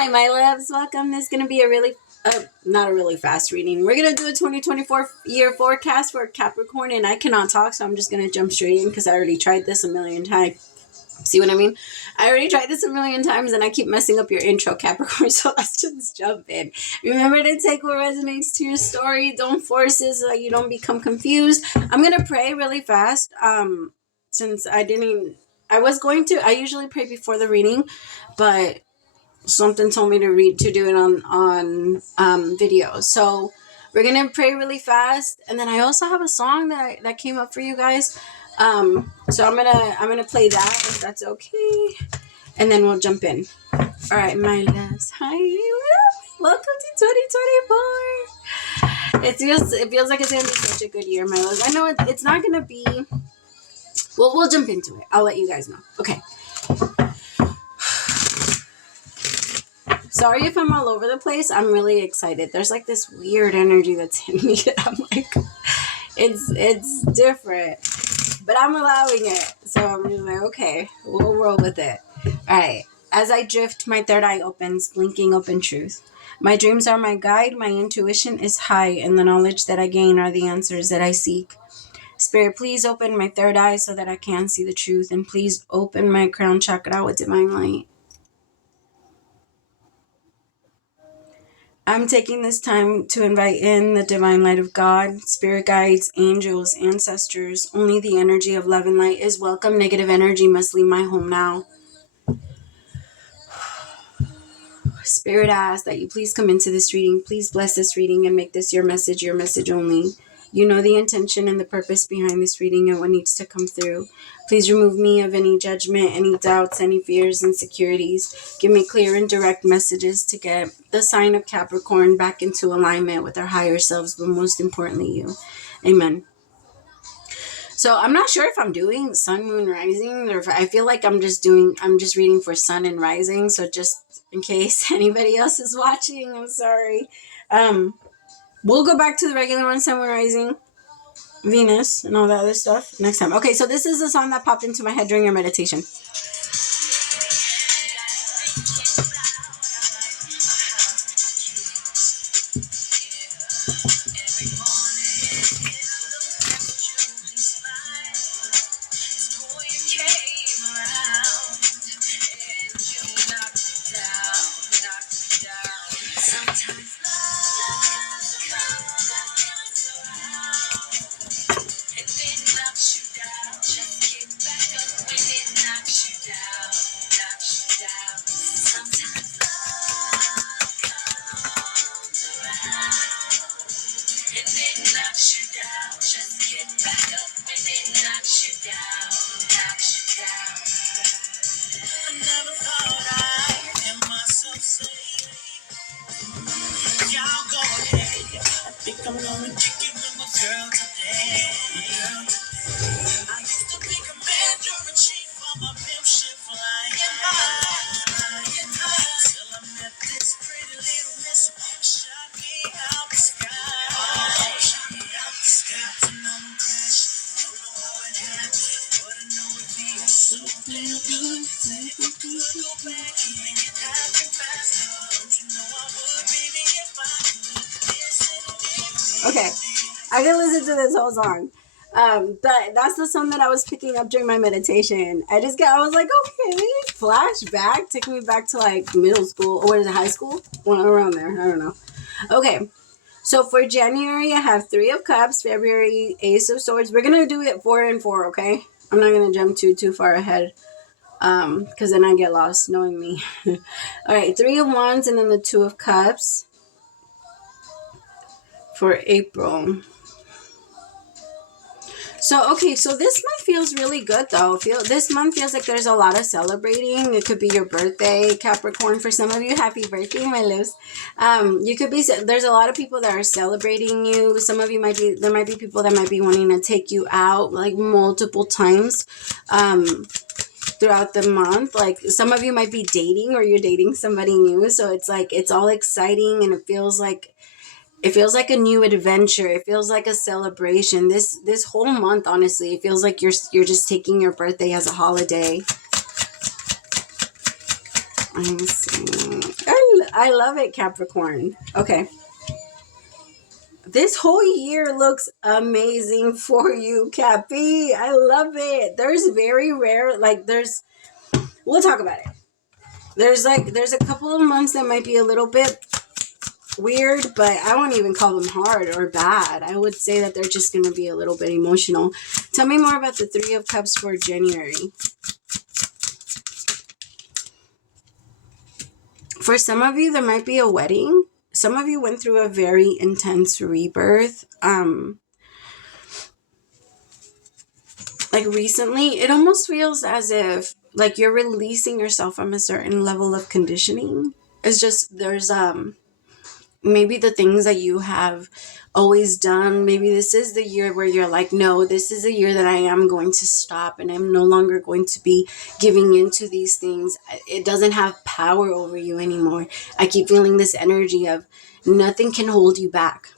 Hi, my loves. Welcome. This is going to be a really, not a really fast reading. We're going to do a 2024 year forecast for Capricorn, and I cannot talk, so I'm just going to jump straight in because I already tried this a million times. See what I mean? I already tried this a million times, and I keep messing up your intro, Capricorn, so let's just jump in. Remember to take what resonates to your story. Don't force it so you don't become confused. I'm going to pray really fast, since I usually pray before the reading, but something told me to do it on video. So we're gonna pray really fast, and then I also have a song that came up for you guys. So I'm gonna play that if that's okay, and then we'll jump in. All right, my loves. Hi, welcome to 2024. It feels like it's gonna be such a good year, my loves. I know it's not gonna be. Well, we'll jump into it. I'll let you guys know. Okay. Sorry if I'm all over the place. I'm really excited. There's like this weird energy that's in me. I'm like, it's different, but I'm allowing it. So I'm just like, okay, we'll roll with it. All right. As I drift, my third eye opens, blinking open truth. My dreams are my guide. My intuition is high, and the knowledge that I gain are the answers that I seek. Spirit, please open my third eye so that I can see the truth, and please open my crown chakra with divine light. I'm taking this time to invite in the divine light of God, spirit guides, angels, ancestors. Only the energy of love and light is welcome. Negative energy must leave my home now. Spirit, I ask that you please come into this reading. Please bless this reading and make this your message only. You know the intention and the purpose behind this reading and what needs to come through. Please remove me of any judgment, any doubts, any fears, insecurities. Give me clear and direct messages to get the sign of Capricorn back into alignment with our higher selves, but most importantly, you. Amen. So I'm not sure if I'm doing sun, moon, rising, or if I feel like I'm just reading for sun and rising. So just in case anybody else is watching, I'm sorry. We'll go back to the regular one, sun, moon, rising, Venus, and all that other stuff next time. Okay, so this is the song that popped into my head during your meditation. I'm gonna kick it with my girl today. I used to be commander in chief on my pimp ship flying high. Till I met this pretty little miss. Shot me out the sky. Shot me out the sky. To know I'm crash. Don't know how it happened, but I know it feels so damn good. If I could go back and make it happen faster, don't you know I would, baby, if I could. Okay, I can listen to this whole song. But that's the song that I was picking up during my meditation. I was like, okay, flashback, take me back to like middle school, or what is it, high school? Well, around there, I don't know. Okay, so for January, I have 3 of Cups, February, Ace of Swords. We're going to do it 4 and 4, okay? I'm not going to jump too far ahead, because then I get lost, knowing me. All right, 3 of Wands, and then the 2 of Cups for April. So, okay, so this month feels really good, though. This month feels like there's a lot of celebrating. It could be your birthday, Capricorn. For some of you, happy birthday, my lives. There's a lot of people that are celebrating you. Some of you there might be people that might be wanting to take you out, like, multiple times throughout the month. Like, some of you might be dating, or you're dating somebody new. So it's like, it's all exciting, and it feels like a new adventure. It feels like a celebration. This whole month, honestly, it feels like you're just taking your birthday as a holiday. I I love it, Capricorn. Okay. This whole year looks amazing for you, Cappy. I love it. There's very rare, we'll talk about it. There's a couple of months that might be a little bit weird, but I won't even call them hard or bad. I would say that they're just going to be a little bit emotional. Tell me more about the Three of Cups for January. For some of you, there might be a wedding. Some of you went through a very intense rebirth. Like recently, it almost feels as if like you're releasing yourself from a certain level of conditioning. It's just there's maybe the things that you have always done, maybe this is the year where you're like, no, this is a year that I am going to stop and I'm no longer going to be giving into these things. It doesn't have power over you anymore. I keep feeling this energy of nothing can hold you back.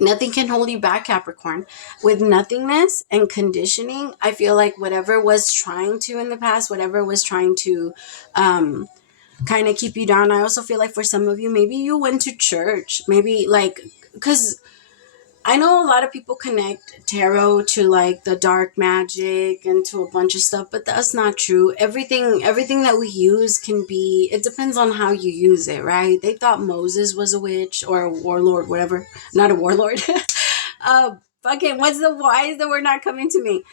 Nothing can hold you back, Capricorn. With nothingness and conditioning, I feel like whatever was trying to in the past, whatever was trying to kind of keep you down. I also feel like for some of you, maybe you went to church, maybe like, because I know a lot of people connect tarot to like the dark magic and to a bunch of stuff, but that's not true. Everything that we use can be, it depends on how you use it, right? They thought Moses was a witch or a warlord, whatever. Not a warlord. Fucking, why is the word not coming to me?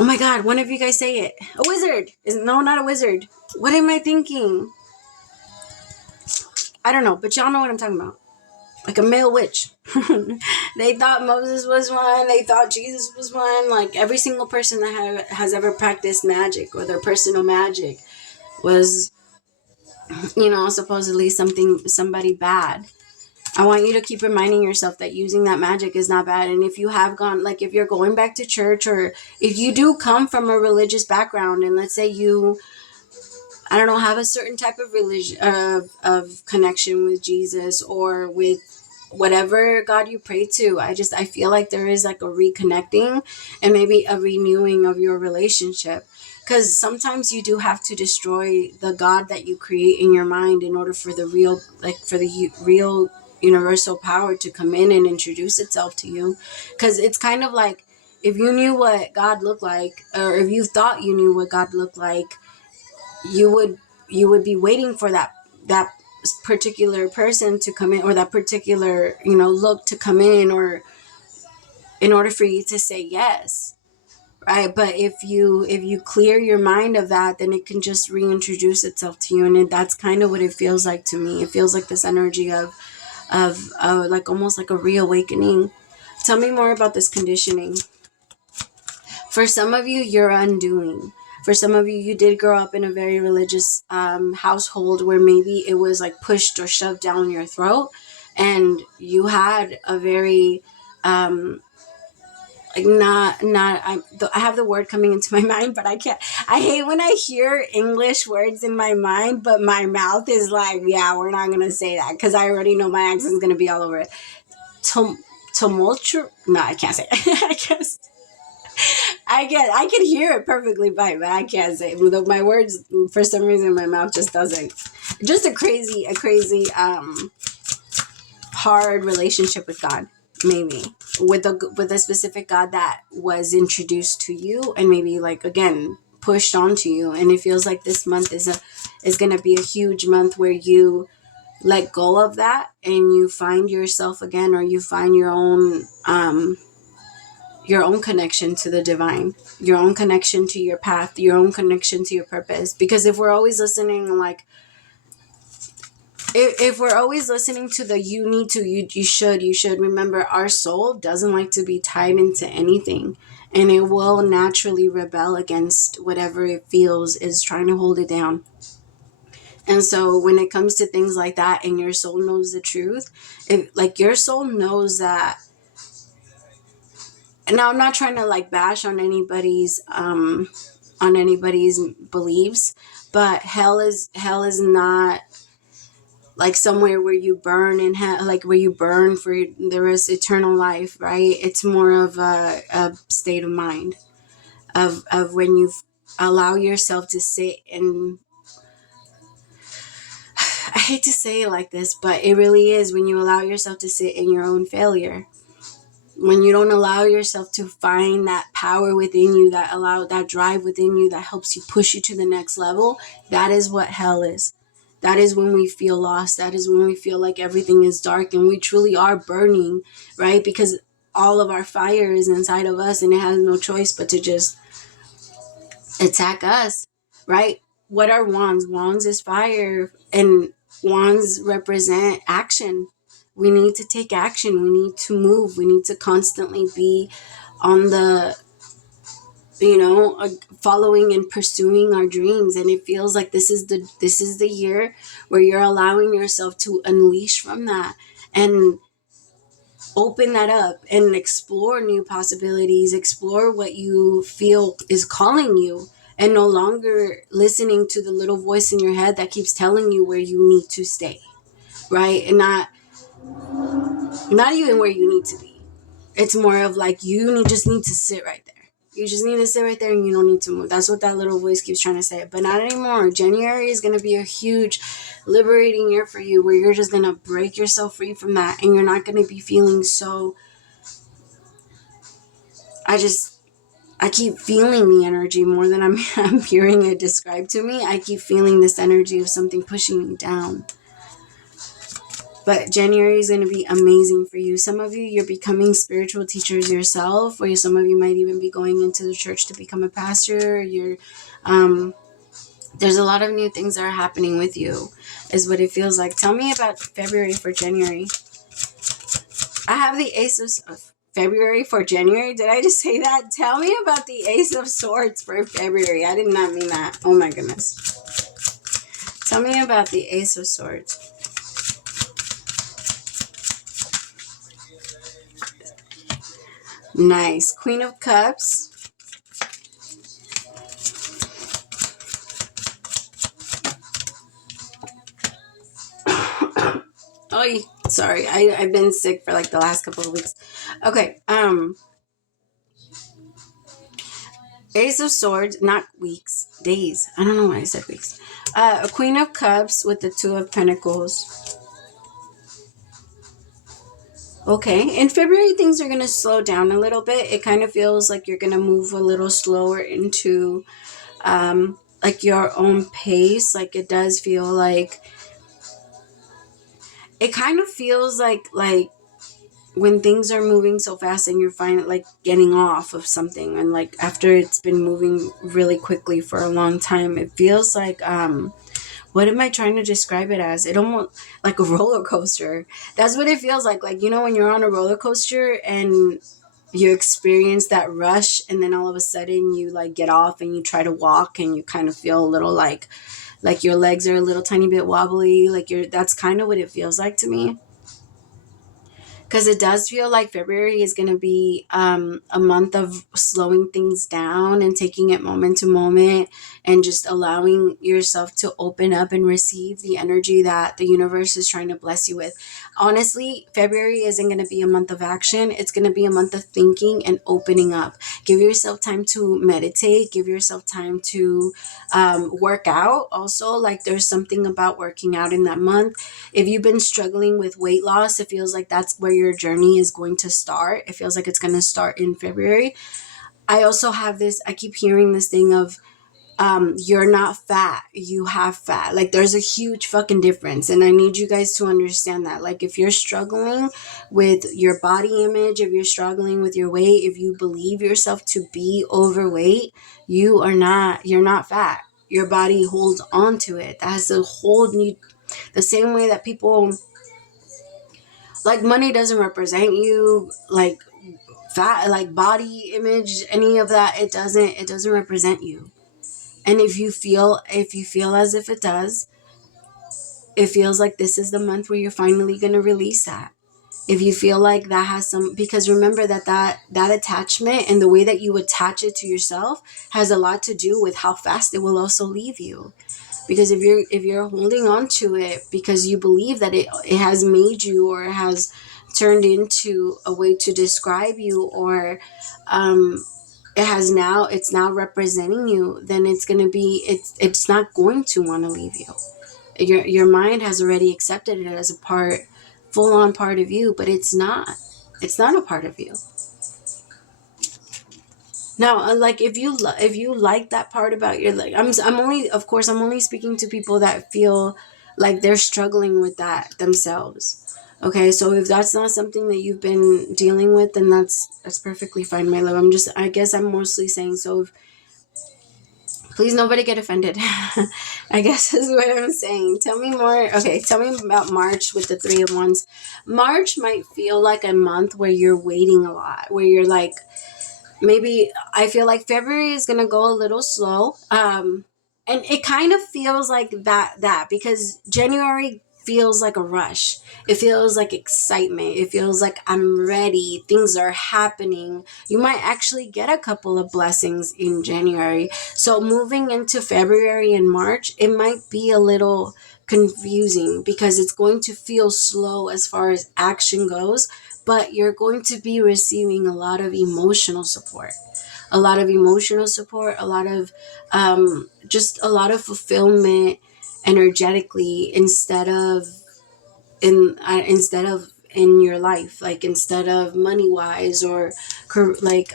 Oh my God, one of you guys say it. A wizard. No, not a wizard. What am I thinking? I don't know, but y'all know what I'm talking about. Like a male witch. They thought Moses was one. They thought Jesus was one. Like every single person that has ever practiced magic or their personal magic was, supposedly somebody bad. I want you to keep reminding yourself that using that magic is not bad. And if you have gone, like if you're going back to church or if you do come from a religious background and let's say you, I don't know, have a certain type of religion, of connection with Jesus or with whatever God you pray to, I feel like there is like a reconnecting and maybe a renewing of your relationship. Because sometimes you do have to destroy the God that you create in your mind in order for the real universal power to come in and introduce itself to you. Because it's kind of like if you knew what God looked like, or if you thought you knew what God looked like, you would be waiting for that particular person to come in, or that particular look to come in, or in order for you to say yes, right? But if you clear your mind of that, then it can just reintroduce itself to you. And that's kind of what it feels like to me. It feels like this energy of like almost like a reawakening. Tell me more about this conditioning. For some of you, you're undoing. For some of you, you did grow up in a very religious household where maybe it was like pushed or shoved down your throat, and you had a very I have the word coming into my mind, but I can't. I hate when I hear English words in my mind, but my mouth is like, yeah, we're not gonna say that because I already know my accent's gonna be all over it. Tumultuous? No, I can't say it. I guess. I can hear it perfectly fine, but I can't say it. My words, for some reason, my mouth just doesn't. Just a crazy, hard relationship with God, maybe with a specific God that was introduced to you and maybe like again pushed onto you. And it feels like this month is going to be a huge month where you let go of that and you find yourself again, or you find your own connection to the divine, your own connection to your path, your own connection to your purpose. Because if we're always listening, like, if we're always listening to the you need to, you should, remember our soul doesn't like to be tied into anything. And it will naturally rebel against whatever it feels is trying to hold it down. And so when it comes to things like that and your soul knows the truth, your soul knows that. Now, I'm not trying to like bash on anybody's beliefs, but hell is not like somewhere where you burn in hell, like where you burn for there is eternal life, right? It's more of a state of mind of when you allow yourself to sit and hate to say it like this, but it really is when you allow yourself to sit in your own failure. When you don't allow yourself to find that power within you, that drive within you that helps you push you to the next level, that is what hell is. That is when we feel lost. That is when we feel like everything is dark and we truly are burning, right? Because all of our fire is inside of us and it has no choice but to just attack us, right? What are wands? Wands is fire, and wands represent action. We need to take action. We need to move. We need to constantly be on the, following and pursuing our dreams. And it feels like this is the year where you're allowing yourself to unleash from that and open that up and explore new possibilities, explore what you feel is calling you, and no longer listening to the little voice in your head that keeps telling you where you need to stay, right? And not even where you need to be. It's more of like just need to sit right there. You just need to sit right there and you don't need to move. That's what that little voice keeps trying to say. But not anymore. January is going to be a huge liberating year for you where you're just going to break yourself free from that. And you're not going to be feeling so... I keep feeling the energy more than I'm hearing it described to me. I keep feeling this energy of something pushing me down. But January is going to be amazing for you. Some of you, you're becoming spiritual teachers yourself, or some of you might even be going into the church to become a pastor. There's a lot of new things that are happening with you, is what it feels like. Tell me about February for January. I have the Ace of February for January. Did I just say that? Tell me about the Ace of Swords for February. I did not mean that. Oh my goodness. Tell me about the Ace of Swords. Nice. Queen of Cups. Oh, sorry. I've been sick for like the last couple of weeks. Okay. Ace of Swords, not weeks, days. I don't know why I said weeks. A Queen of Cups with the Two of Pentacles. Okay, in February, things are going to slow down a little bit. It kind of feels like you're going to move a little slower into like your own pace. Like it does feel like, it kind of feels like when things are moving so fast and you're finally like getting off of something, and like after it's been moving really quickly for a long time, it feels like what am I trying to describe it as? It almost like a roller coaster. That's what it feels like. Like, when you're on a roller coaster and you experience that rush, and then all of a sudden you like get off and you try to walk and you kind of feel a little like your legs are a little tiny bit wobbly. That's kind of what it feels like to me. Because it does feel like February is going to be a month of slowing things down and taking it moment to moment and just allowing yourself to open up and receive the energy that the universe is trying to bless you with. Honestly, February isn't going to be a month of action. It's going to be a month of thinking and opening up. Give yourself time to meditate. Give yourself time to work out. Also, like there's something about working out in that month. If you've been struggling with weight loss, it feels like that's where your journey is going to start. It feels like it's going to start in February. I also have I keep hearing this thing of you're not fat, you have fat. Like there's a huge fucking difference. And I need you guys to understand that. Like if you're struggling with your body image, if you're struggling with your weight, if you believe yourself to be overweight, you're not fat. Your body holds on to it. That has to hold you the same way that people, like money doesn't represent you, like fat, like body image, any of that. It doesn't represent you. And if you feel as if it does, it feels like this is the month where you're finally going to release that. If you feel like that has because remember that attachment and the way that you attach it to yourself has a lot to do with how fast it will also leave you. Because if you're holding on to it because you believe that it has made you, or it has turned into a way to describe you, or it's now representing you, then it's not going to want to leave you. Your mind has already accepted it as a part, full on part of you, but it's not. It's not a part of you. Now, like if you like that part about your, like, I'm only, of course, I'm only speaking to people that feel like they're struggling with that themselves. Okay, so if that's not something that you've been dealing with, then that's perfectly fine, my love. I guess I'm mostly saying, so if, please nobody get offended. I guess is what I'm saying. Tell me more. Okay, tell me about March with the Three of Wands. March might feel like a month where you're waiting a lot, where you're like, maybe I feel like February is going to go a little slow. And it kind of feels like that because January feels like a rush. It feels like excitement. It feels like I'm ready. Things are happening. You might actually get a couple of blessings in January. So moving into February and March, it might be a little confusing because it's going to feel slow as far as action goes, but you're going to be receiving a lot of emotional support, a lot of emotional support, a lot of just a lot of fulfillment energetically instead of in your life, like instead of money wise or like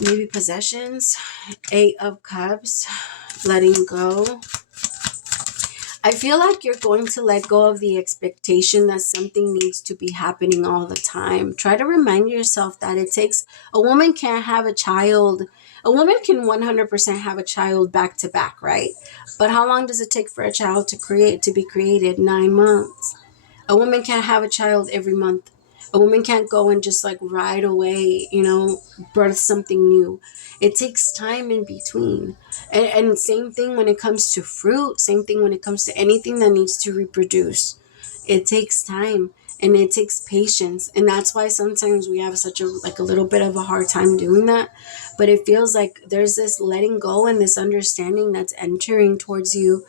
maybe possessions. 8 of Cups, letting go. I feel like you're going to let go of the expectation that something needs to be happening all the time. Try to remind yourself that it takes, a woman can't have a child. A woman can 100% have a child back to back, right? But how long does it take for a child to be created? 9 months. A woman can't have a child every month. A woman can't go and just like right away, birth something new. It takes time in between. And same thing when it comes to fruit, same thing when it comes to anything that needs to reproduce. It takes time and it takes patience. And that's why sometimes we have such a little bit of a hard time doing that. But it feels like there's this letting go and this understanding that's entering towards you,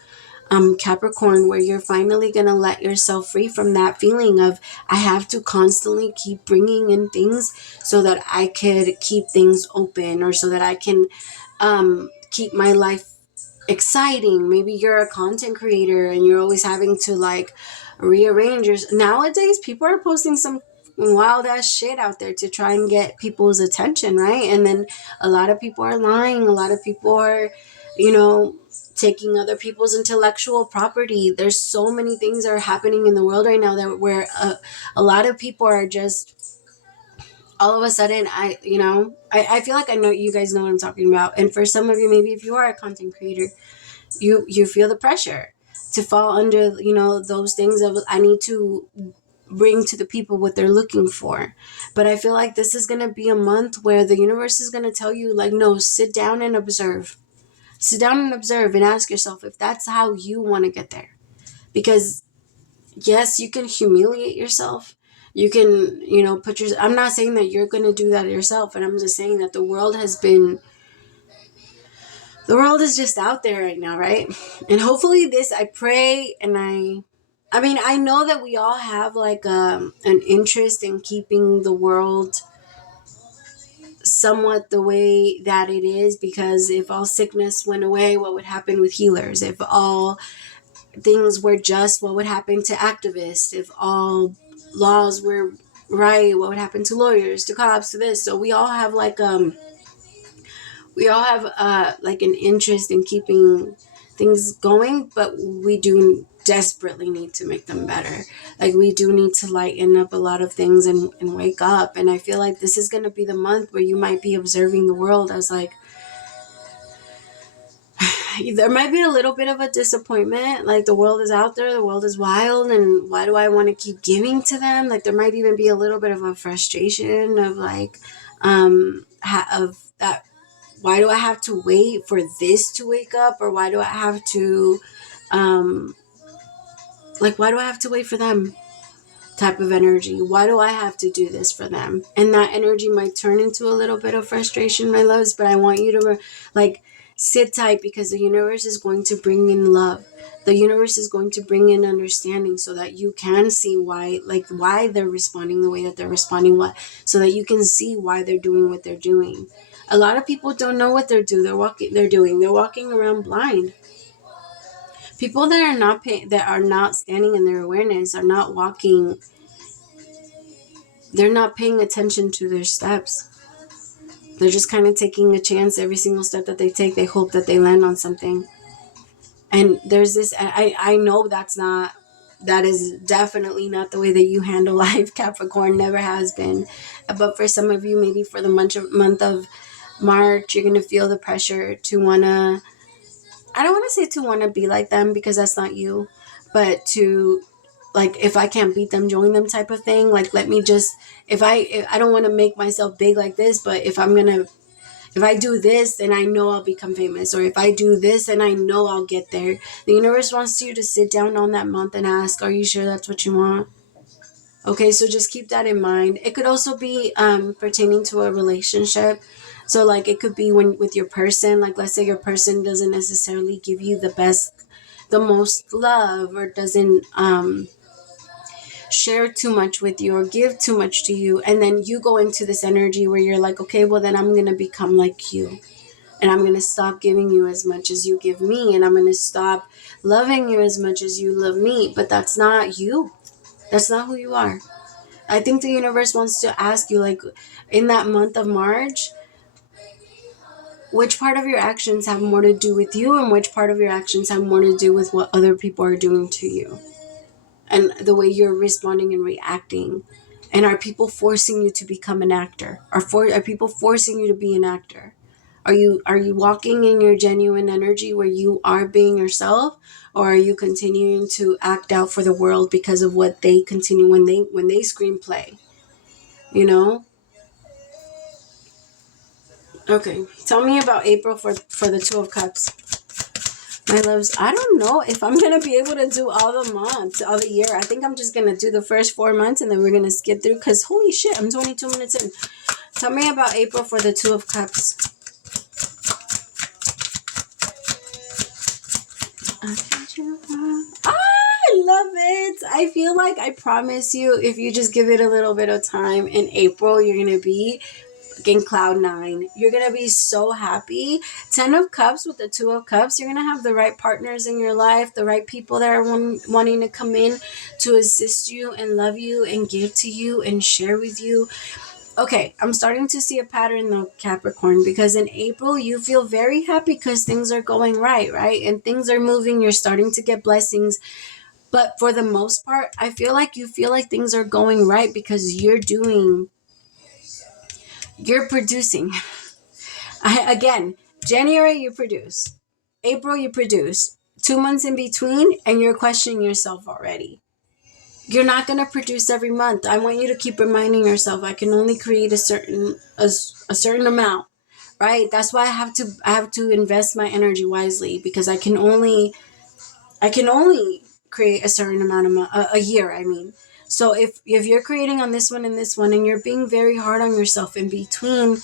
Capricorn, where you're finally going to let yourself free from that feeling of, I have to constantly keep bringing in things so that I could keep things open, or so that I can keep my life exciting. Maybe you're a content creator and you're always having to like rearrange your, nowadays people are posting some wild ass shit out there to try and get people's attention, right? And then a lot of people are lying, a lot of people are, taking other people's intellectual property. There's so many things that are happening in the world right now that where a lot of people are just all of a sudden, I feel like I know you guys know what I'm talking about. And for some of you, maybe if you are a content creator, you feel the pressure to fall under, those things of, I need to bring to the people what they're looking for. But I feel like this is going to be a month where the universe is going to tell you, like, no, sit down and observe. Sit down and observe and ask yourself if that's how you want to get there. Because yes, you can humiliate yourself. You can, I'm not saying that you're going to do that yourself. And I'm just saying that the world is just out there right now, right? And hopefully I pray and I know that we all have like an interest in keeping the world somewhat the way that it is, because if all sickness went away, what would happen with healers? If all things were just, what would happen to activists? If all laws were right, what would happen to lawyers, to cops, to this? So we all have like an interest in keeping things going, but we do desperately need to make them better. Like we do need to lighten up a lot of things and wake up. And I feel like this is going to be the month where you might be observing the world as like, there might be a little bit of a disappointment, like the world is out there, the world is wild, and why do I want to keep giving to them? Like there might even be a little bit of a frustration of like of that, why do I have to wait for this to wake up, or why do I have to why do I have to wait for them type of energy? Why do I have to do this for them? And that energy might turn into a little bit of frustration, my loves, but I want you to sit tight, because the universe is going to bring in love. The universe is going to bring in understanding so that you can see why they're responding the way that they're responding, so that you can see why they're doing what they're doing. A lot of people don't know what they're doing. They're walking around blind. People that are not that are not standing in their awareness, are not walking, they're not paying attention to their steps. They're just kind of taking a chance every single step that they take. They hope that they land on something. And there's this, I know that is definitely not the way that you handle life, Capricorn. Never has been. But for some of you, maybe for the month of March, you're going to feel the pressure to want to, I don't want to say to want to be like them, because that's not you, but to, like, if I can't beat them, join them type of thing. Like, let me just, if I don't want to make myself big like this, but if I do this, then I know I'll become famous. Or if I do this, then I know I'll get there. The universe wants you to sit down on that month and ask, are you sure that's what you want? Okay, so just keep that in mind. It could also be pertaining to a relationship. So, like, it could be when with your person. Like, let's say your person doesn't necessarily give you the most love, or doesn't share too much with you or give too much to you. And then you go into this energy where you're like, okay, well, then I'm going to become like you. And I'm going to stop giving you as much as you give me. And I'm going to stop loving you as much as you love me. But that's not you. That's not who you are. I think the universe wants to ask you, like, in that month of March, which part of your actions have more to do with you, and which part of your actions have more to do with what other people are doing to you, and the way you're responding and reacting. And are people forcing you to become an actor? Are people forcing you to be an actor? Are you walking in your genuine energy where you are being yourself, or are you continuing to act out for the world because of what they continue when they screenplay? You know? Okay, tell me about April for the Two of Cups. My loves, I don't know if I'm going to be able to do all the months, all the year. I think I'm just going to do the first 4 months, and then we're going to skip through, because holy shit, I'm 22 minutes in. Tell me about April for the Two of Cups. I love it. I feel like, I promise you, if you just give it a little bit of time, in April, you're going to be in cloud 9. You're gonna be so happy. 10 of Cups with the 2 of Cups. You're gonna have the right partners in your life, the right people that are wanting to come in to assist you and love you and give to you and share with you. Okay, I'm starting to see a pattern though, Capricorn, because in April you feel very happy because things are going right, and things are moving. You're starting to get blessings. But for the most part, I feel like you feel like things are going right because you're producing. Again, January you produce, April you produce, 2 months in between, and you're questioning yourself already. You're not going to produce every month. I want you to keep reminding yourself, I can only create a certain amount, right? That's why I have to invest my energy wisely, because I can only create a certain amount of a year, I mean. So if you're creating on this one and this one, and you're being very hard on yourself in between,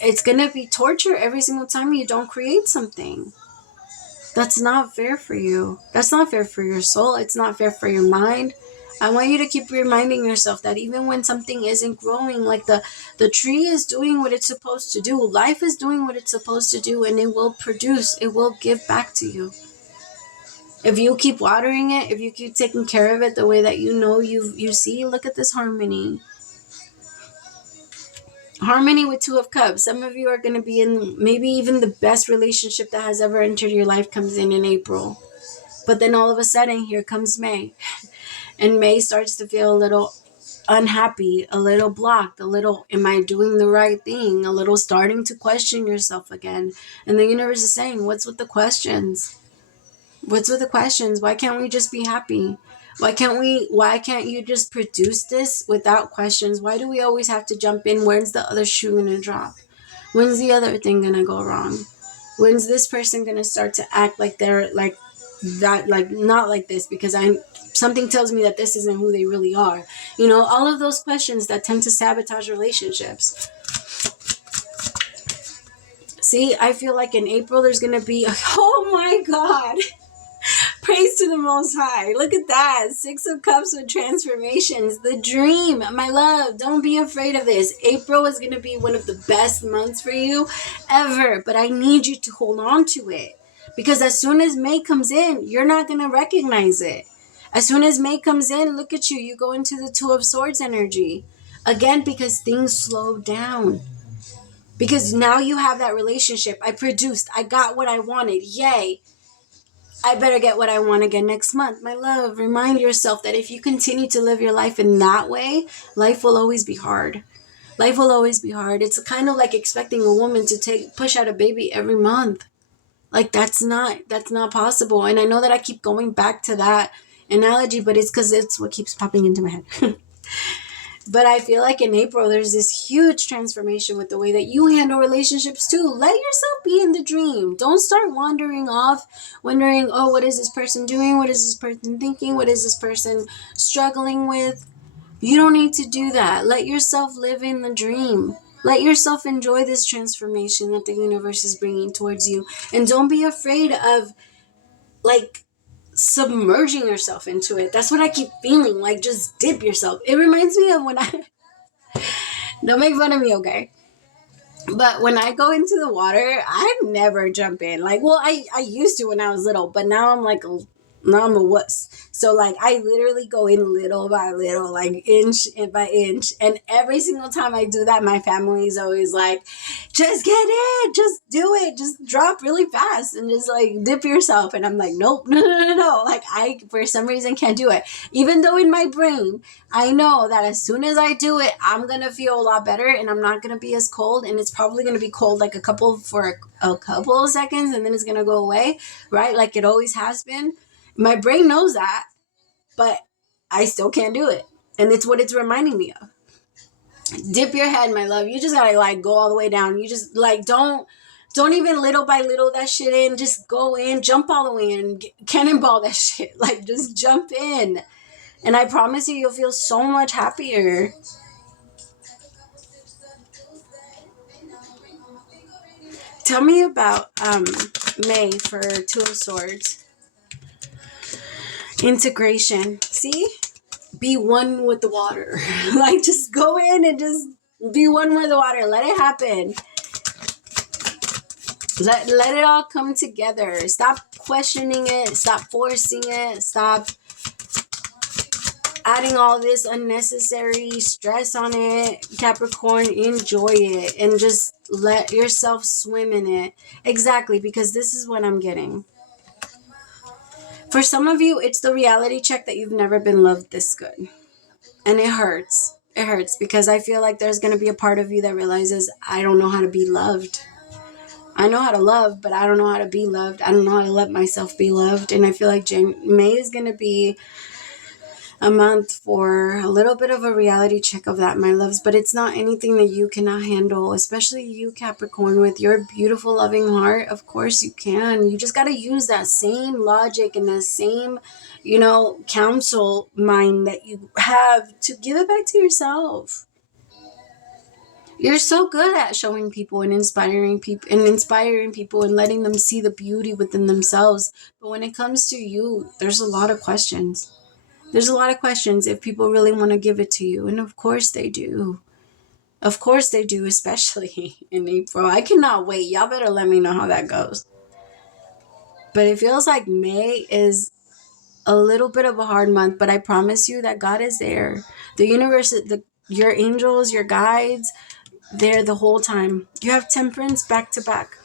it's going to be torture every single time you don't create something. That's not fair for you. That's not fair for your soul. It's not fair for your mind. I want you to keep reminding yourself that even when something isn't growing, like the tree is doing what it's supposed to do, life is doing what it's supposed to do, and it will produce, it will give back to you. If you keep watering it, if you keep taking care of it the way that you know you see, look at this harmony. Harmony with 2 of Cups. Some of you are going to be in maybe even the best relationship that has ever entered your life comes in April. But then all of a sudden, here comes May. And May starts to feel a little unhappy, a little blocked, a little, am I doing the right thing? A little starting to question yourself again. And the universe is saying, what's with the questions? What's with the questions? Why can't we just be happy? Why can't you just produce this without questions? Why do we always have to jump in? When's the other shoe gonna drop? When's the other thing gonna go wrong? When's this person gonna start to act like they're like that, like not like this, because something tells me that this isn't who they really are. You know, all of those questions that tend to sabotage relationships. See, I feel like in April there's gonna be, oh my God. Praise to the Most High. Look at that. 6 of Cups with transformations. The dream. My love, don't be afraid of this. April is going to be one of the best months for you ever. But I need you to hold on to it. Because as soon as May comes in, you're not going to recognize it. As soon as May comes in, look at you. You go into the Two of Swords energy. Again, because things slow down. Because now you have that relationship. I produced. I got what I wanted. Yay. I better get what I want again next month. My love, remind yourself that if you continue to live your life in that way, life will always be hard. Life will always be hard. It's kind of like expecting a woman to push out a baby every month. Like that's not possible. And I know that I keep going back to that analogy, but it's because it's what keeps popping into my head. But I feel like in April, there's this huge transformation with the way that you handle relationships too. Let yourself be in the dream. Don't start wandering off, wondering, oh, what is this person doing? What is this person thinking? What is this person struggling with? You don't need to do that. Let yourself live in the dream. Let yourself enjoy this transformation that the universe is bringing towards you. And don't be afraid of, like, submerging yourself into it. That's what I keep feeling. Like, just dip yourself. It reminds me of when I... Don't make fun of me, okay? But when I go into the water, I never jump in. Like, well, I used to when I was little, but now I'm like, now I'm a wuss. So, like, I literally go in little by little, like inch by inch. And every single time I do that, my family is always like, just get in, just do it, just drop really fast and just like dip yourself. And I'm like, nope, no. Like, I, for some reason, can't do it. Even though in my brain, I know that as soon as I do it, I'm going to feel a lot better and I'm not going to be as cold. And it's probably going to be cold like a couple of seconds and then it's going to go away, right? Like it always has been. My brain knows that, but I still can't do it. And it's what it's reminding me of. Dip your head, my love. You just gotta like go all the way down. You just like don't even little by little that shit in. Just go in, jump all the way in, cannonball that shit. Like just jump in. And I promise you, you'll feel so much happier. Tell me about May for Two of Swords. Integration. See? Be one with the water. Like just go in and just be one with the water. Let it happen. Let it all come together. Stop questioning it. Stop forcing it. Stop adding all this unnecessary stress on it. Capricorn, enjoy it and just let yourself swim in it. Exactly, because this is what I'm getting. For some of you, it's the reality check that you've never been loved this good. And it hurts. It hurts because I feel like there's going to be a part of you that realizes, I don't know how to be loved. I know how to love, but I don't know how to be loved. I don't know how to let myself be loved. And I feel like May is going to be a month for a little bit of a reality check of that, my loves. But it's not anything that you cannot handle, especially you, Capricorn, with your beautiful, loving heart. Of course you can. You just got to use that same logic and that same, counsel mind that you have to give it back to yourself. You're so good at showing people and inspiring people and letting them see the beauty within themselves. But when it comes to you, there's a lot of questions. There's a lot of questions if people really want to give it to you. And of course they do. Of course they do, especially in April. I cannot wait. Y'all better let me know how that goes. But it feels like May is a little bit of a hard month, but I promise you that God is there. The universe, your angels, your guides, they're the whole time. You have Temperance back to back.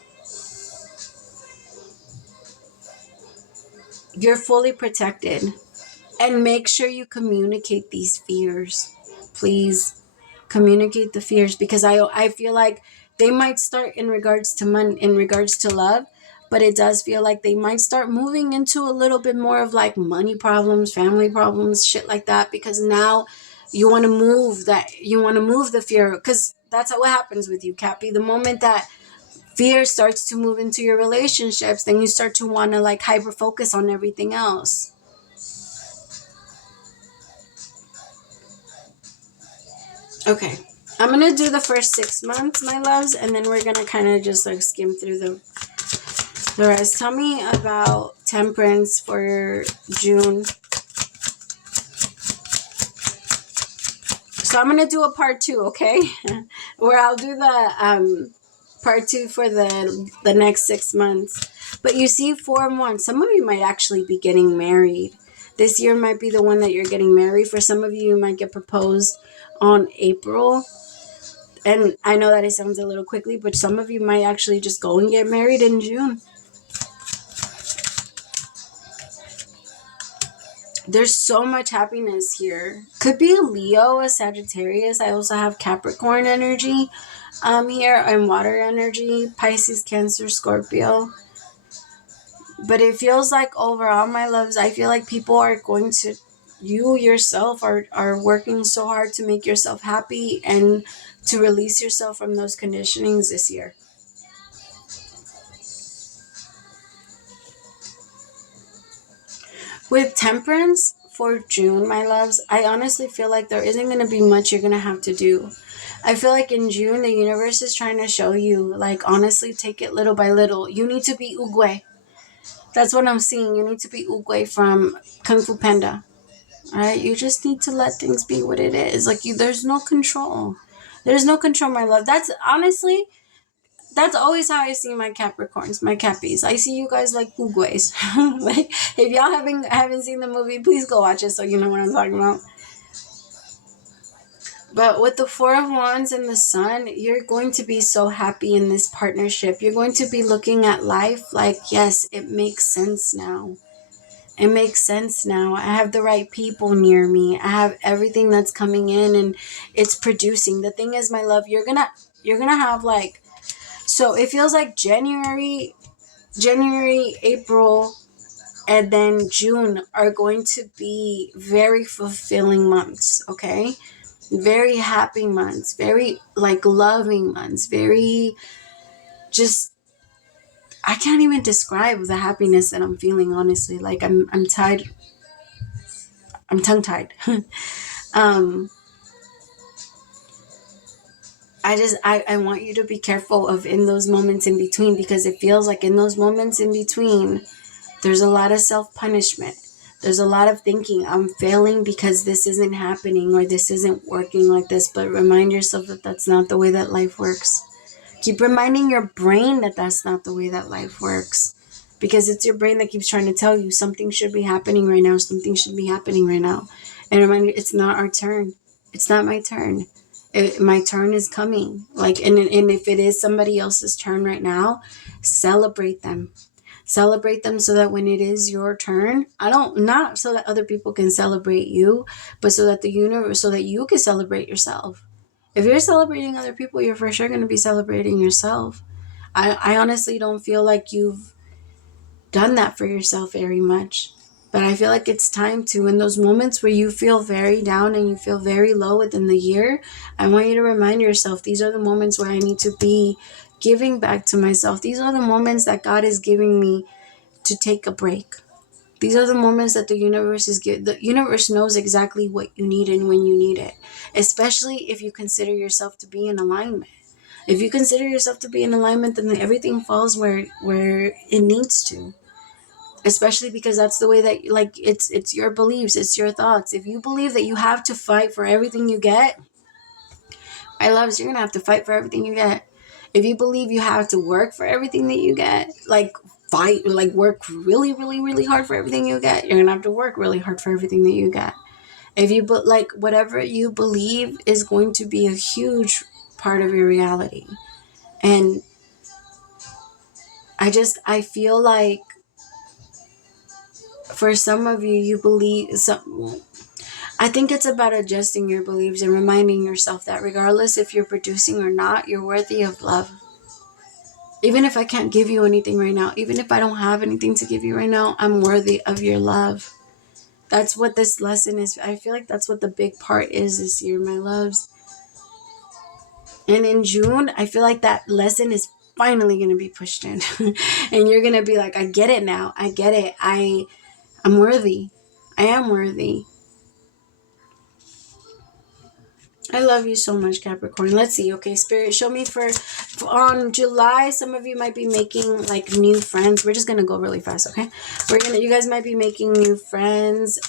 You're fully protected. And make sure you communicate these fears. Please communicate the fears, because I feel like they might start in regards to money, in regards to love, but it does feel like they might start moving into a little bit more of like money problems, family problems, shit like that, because now you want to move the fear, because that's what happens with you, Cappy. The moment that fear starts to move into your relationships, then you start to want to like hyper focus on everything else. Okay, I'm going to do the first 6 months, my loves, and then we're going to kind of just like skim through the rest. Tell me about Temperance for June. So I'm going to do a part 2, okay? Where I'll do the part 2 for the next 6 months. But you see 4 and 1. Some of you might actually be getting married. This year might be the one that you're getting married. For some of you, you might get proposed on April. And I know that it sounds a little quickly, but some of you might actually just go and get married in June. There's so much happiness here. Could be a Leo, a Sagittarius. I also have Capricorn energy here, and water energy, Pisces, Cancer, Scorpio. But it feels like overall, my loves, I feel like people are going to, you yourself are working so hard to make yourself happy and to release yourself from those conditionings this year. With Temperance for June, my loves, I honestly feel like there isn't going to be much you're going to have to do. I feel like in June, the universe is trying to show you, like, honestly, take it little by little. You need to be Uguay. That's what I'm seeing. You need to be Uguay from Kung Fu Panda. All right? You just need to let things be what it is. Like, there's no control. There's no control, my love. That's honestly, that's always how I see my Capricorns, my Cappies. I see you guys like Uguays. Like, if y'all haven't seen the movie, please go watch it so you know what I'm talking about. But with the 4 of Wands and the Sun, you're going to be so happy in this partnership. You're going to be looking at life like, yes, it makes sense now. It makes sense now. I have the right people near me. I have everything that's coming in and it's producing. The thing is, my love, you're gonna have like, so it feels like January, April, and then June are going to be very fulfilling months, okay? Very happy months, very like loving months, very just, I can't even describe the happiness that I'm feeling, honestly. Like I'm tied, I'm tongue tied. I want you to be careful of in those moments in between, because it feels like in those moments in between, there's a lot of self-punishment. There's a lot of thinking, I'm failing because this isn't happening or this isn't working like this. But remind yourself that that's not the way that life works. Keep reminding your brain that that's not the way that life works. Because it's your brain that keeps trying to tell you something should be happening right now. Something should be happening right now. And remind you, it's not our turn. It's not my turn. My turn is coming. Like, and if it is somebody else's turn right now, celebrate them. Celebrate them so that when it is your turn, not so that other people can celebrate you, but so that the universe, so that you can celebrate yourself. If you're celebrating other people, you're for sure going to be celebrating yourself. I honestly don't feel like you've done that for yourself very much. But I feel like it's time to, in those moments where you feel very down and you feel very low within the year, I want you to remind yourself, these are the moments where I need to be giving back to myself. These are the moments that God is giving me to take a break. These are the moments that the universe is giving. The universe knows exactly what you need and when you need it, especially if you consider yourself to be in alignment. If you consider yourself to be in alignment, then everything falls where it needs to. Especially because that's the way that, like, it's your beliefs, it's your thoughts. If you believe that you have to fight for everything you get, my loves, you're gonna have to fight for everything you get. If you believe you have to work for everything that you get, like fight, like work really, really, really hard for everything you get, you're gonna have to work really hard for everything that you get. If you like whatever you believe is going to be a huge part of your reality. And I feel like for some of you, you believe some. I think it's about adjusting your beliefs and reminding yourself that regardless if you're producing or not, you're worthy of love. Even if I can't give you anything right now, even if I don't have anything to give you right now, I'm worthy of your love. That's what this lesson is. I feel like that's what the big part is this year, my loves. And in June, I feel like that lesson is finally going to be pushed in. And you're going to be like, I get it now. I get it. I'm worthy. I am worthy. I love you so much, Capricorn. Let's see. Okay, Spirit, show me for on July. Some of you might be making like new friends. We're just gonna go really fast, okay? You guys might be making new friends.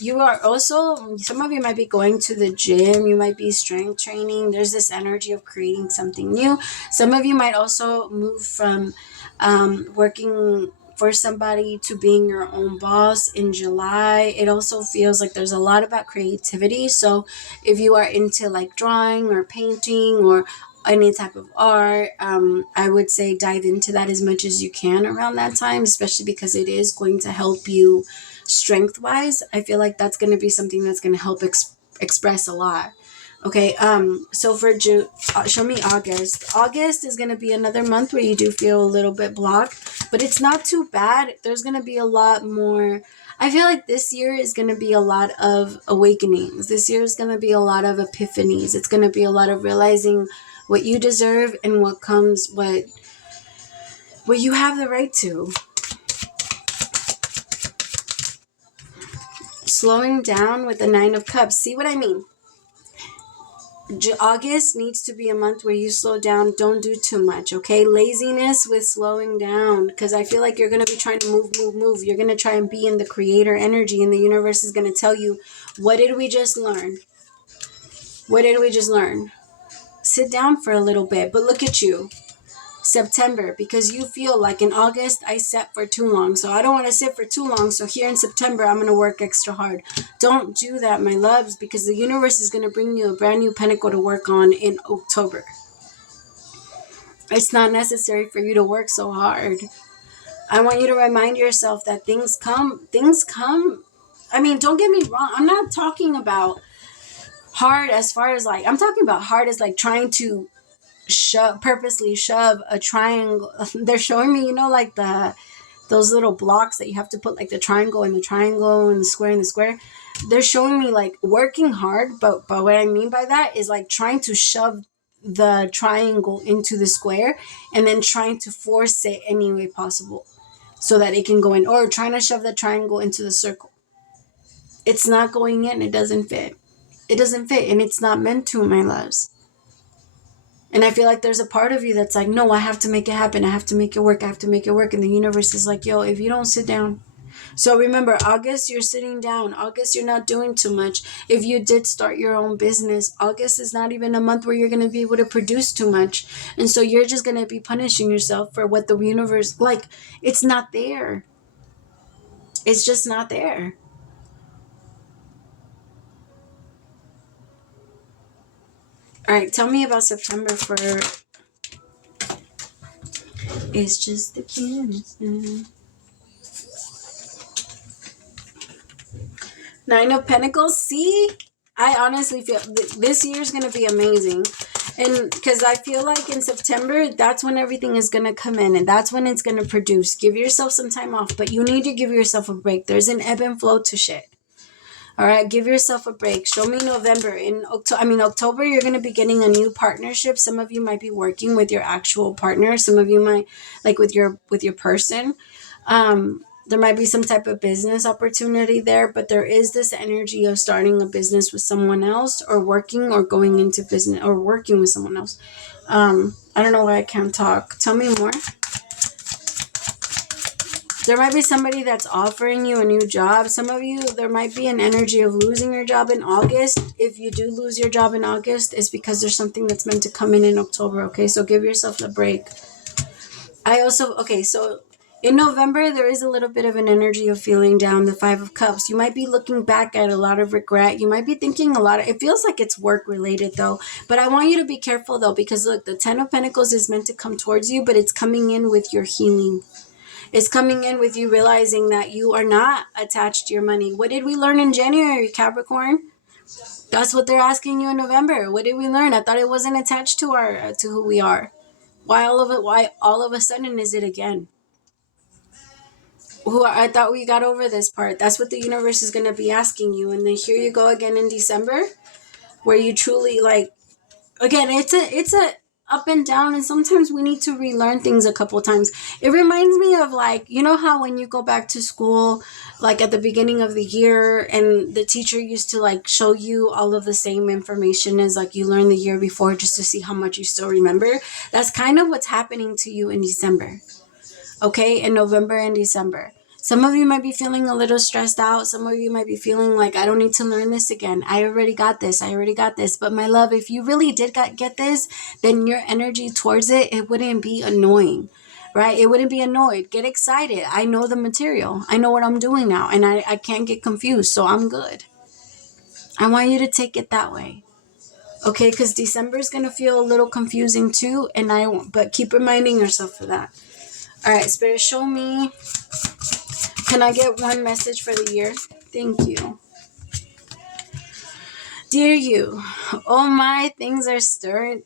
You are also, some of you might be going to the gym. You might be strength training. There's this energy of creating something new. Some of you might also move from working for somebody to being your own boss in July. It also feels like there's a lot about creativity. So if you are into like drawing or painting or any type of art, I would say dive into that as much as you can around that time, especially because it is going to help you strength wise. I feel like that's going to be something that's going to help express a lot. Okay, so for show me August. August is going to be another month where you do feel a little bit blocked, but it's not too bad. There's going to be a lot more. I feel like this year is going to be a lot of awakenings. This year is going to be a lot of epiphanies. It's going to be a lot of realizing what you deserve and what comes, what you have the right to. Slowing down with the Nine of Cups. See what I mean? August needs to be a month where you slow down. Don't do too much, okay? Laziness with slowing down, because I feel like you're going to be trying to move. You're going to try and be in the creator energy, and the universe is going to tell you, what did we just learn? What did we just learn? Sit down for a little bit, but look at you. September, because you feel like in August I sat for too long, so I don't want to sit for too long, so here in September I'm going to work extra hard. Don't do that, my loves, because the universe is going to bring you a brand new pentacle to work on in October. It's not necessary for you to work so hard. I want you to remind yourself that things come. I mean, don't get me wrong, I'm not talking about hard as far as like, I'm talking about hard as like trying to purposely shove a triangle. They're showing me, like those little blocks that you have to put like the triangle and the triangle and the square and the square. They're showing me like working hard, but what I mean by that is like trying to shove the triangle into the square and then trying to force it any way possible so that it can go in, or trying to shove the triangle into the circle. It's not going in. It doesn't fit. It doesn't fit, and it's not meant to, my loves. And I feel like there's a part of you that's like, no, I have to make it happen. I have to make it work. I have to make it work. And the universe is like, yo, if you don't sit down. So remember, August, you're sitting down. August, you're not doing too much. If you did start your own business, August is not even a month where you're going to be able to produce too much. And so you're just going to be punishing yourself for what the universe, like, it's not there. It's just not there. All right, tell me about September for... It's just the kids. Nine of Pentacles. See, I honestly feel this year is going to be amazing. And because I feel like in September, that's when everything is going to come in and that's when it's going to produce. Give yourself some time off, but you need to give yourself a break. There's an ebb and flow to shit. All right, give yourself a break. Show me November. October, you're going to be getting a new partnership. Some of you might be working with your actual partner. Some of you might, like with your person. There might be some type of business opportunity there, but there is this energy of starting a business with someone else, or working or going into business or working with someone else. I don't know why I can't talk. Tell me more. There might be somebody that's offering you a new job. Some of you, there might be an energy of losing your job in August. If you do lose your job in August, it's because there's something that's meant to come in October, okay? So give yourself a break. So in November, there is a little bit of an energy of feeling down, the Five of Cups. You might be looking back at a lot of regret. You might be thinking it feels like it's work related though. But I want you to be careful though, because look, the Ten of Pentacles is meant to come towards you, but it's coming in with your healing. It's coming in with you realizing that you are not attached to your money. What did we learn in January, Capricorn? That's what they're asking you in November. What did we learn? I thought it wasn't attached to to who we are. Why all of a sudden is it again? I thought we got over this part. That's what the universe is going to be asking you. And then here you go again in December, where you truly again, it's a up and down, and sometimes we need to relearn things a couple times. It reminds me of, like, you know how when you go back to school, like at the beginning of the year, and the teacher used to like show you all of the same information as like you learned the year before, just to see how much you still remember. That's kind of what's happening to you in December. Okay, in November and December. Some of you might be feeling a little stressed out. Some of you might be feeling like, I don't need to learn this again. I already got this. I already got this. But my love, if you really did get this, then your energy towards it, it wouldn't be annoying, right? It wouldn't be annoyed. Get excited. I know the material. I know what I'm doing now, and I can't get confused, so I'm good. I want you to take it that way. Okay, because December is going to feel a little confusing too, but keep reminding yourself of that. All right, Spirit, show me. Can I get one message for the year? Thank you. Dear you, oh my, things are stirred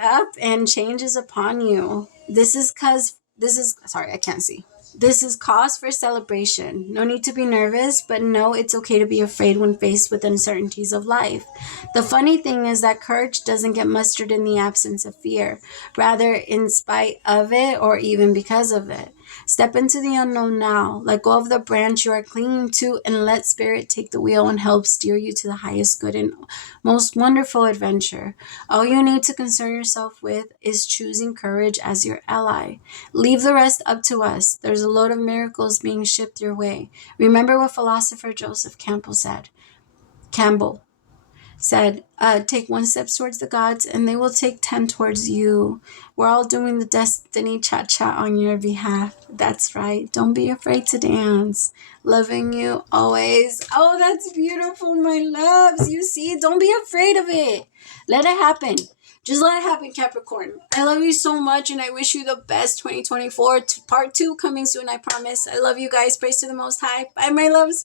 up and changes upon you. Sorry, I can't see. This is cause for celebration. No need to be nervous, but no, it's okay to be afraid when faced with uncertainties of life. The funny thing is that courage doesn't get mustered in the absence of fear, rather in spite of it or even because of it. Step into the unknown now. Let go of the branch you are clinging to and let Spirit take the wheel and help steer you to the highest good and most wonderful adventure. All you need to concern yourself with is choosing courage as your ally. Leave the rest up to us. There's a load of miracles being shipped your way. Remember what philosopher Joseph Campbell said. Take one step towards the gods and they will take 10 towards you. We're all doing the destiny cha-cha on your behalf. That's right. Don't be afraid to dance. Loving you always. Oh, that's beautiful, my loves. You see, don't be afraid of it. Let it happen. Just let it happen, Capricorn. I love you so much, and I wish you the best 2024. Part 2 coming soon, I promise. I love you guys. Praise to the Most High. Bye, my loves.